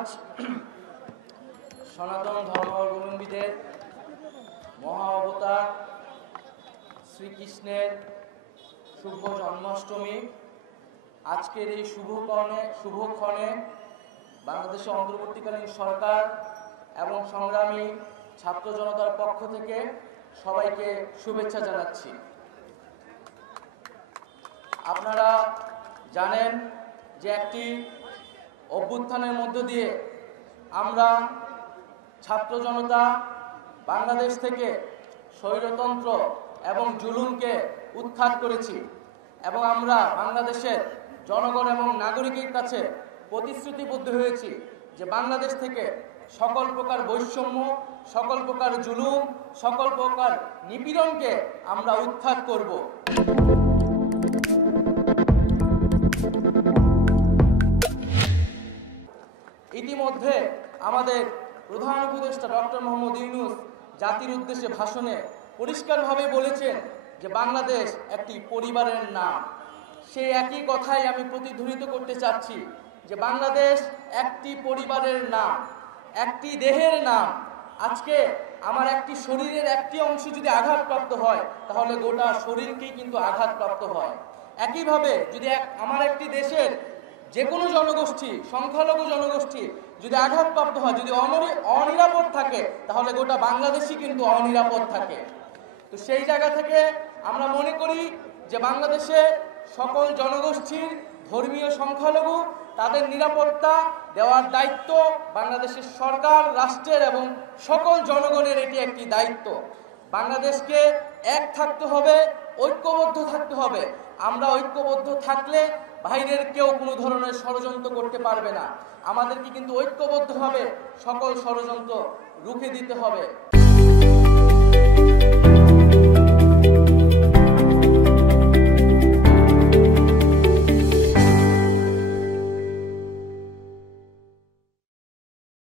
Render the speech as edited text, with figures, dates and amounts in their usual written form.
আজ সনাতন ধর্মাবলম্বীদের মহা অবতার শ্রীকৃষ্ণের শুভ জন্মাষ্টমী। আজকের এই শুভক্ষণে বাংলাদেশের অন্তর্বর্তীকালীন সরকার এবং সংগ্রামী ছাত্র জনতার পক্ষ থেকে সবাইকে শুভেচ্ছা জানাচ্ছি। আপনারা জানেন যে একটি অভ্যুত্থানের মধ্য দিয়ে আমরা ছাত্র জনতা বাংলাদেশ থেকে স্বৈরতন্ত্র এবং জুলুমকে উৎখাত করেছি এবং আমরা বাংলাদেশের জনগণ এবং নাগরিকের কাছে প্রতিশ্রুতিবদ্ধ হয়েছি যে বাংলাদেশ থেকে সকল প্রকার বৈষম্য, সকল প্রকার জুলুম, সকল প্রকার নিপীড়নকে আমরা উৎখাত করব। ইতিমধ্যে আমাদের প্রধান উপদেষ্টা ডক্টর মোহাম্মদ ইউনূস জাতির উদ্দেশ্যে ভাষণে পরিষ্কারভাবে বলেছেন যে বাংলাদেশ একটি পরিবারের নাম। সেই একই কথাই আমি প্রতিধ্বনিত করতে চাচ্ছি যে বাংলাদেশ একটি পরিবারের নাম, একটি দেহের নাম। আজকে আমার একটি শরীরের একটি অংশ যদি আঘাতপ্রাপ্ত হয় তাহলে গোটা শরীরকেই কিন্তু আঘাতপ্রাপ্ত হয়। একইভাবে যদি আমার একটি দেশের যে কোনো জনগোষ্ঠী, সংখ্যালঘু জনগোষ্ঠী যদি আঘাতপ্রাপ্ত হয়, যদি অনিরাপদ থাকে, তাহলে গোটা বাংলাদেশই কিন্তু অনিরাপদ থাকে। তো সেই জায়গা থেকে আমরা মনে করি যে বাংলাদেশে সকল জনগোষ্ঠীর ধর্মীয় সংখ্যালঘু তাদের নিরাপত্তা দেওয়ার দায়িত্ব বাংলাদেশের সরকার, রাষ্ট্রের এবং সকল জনগণের। এটি একটি দায়িত্ব। বাংলাদেশকে এক থাকতে হবে, ঐক্যবদ্ধ থাকতে হবে। আমরা ঐক্যবদ্ধ থাকলে বাইরের কেউ কোনো ধরনের ষড়যন্ত্র করতে পারবে না। আমাদেরকে কিন্তু ঐক্যবদ্ধভাবে সকল ষড়যন্ত্র রুখে দিতে হবে।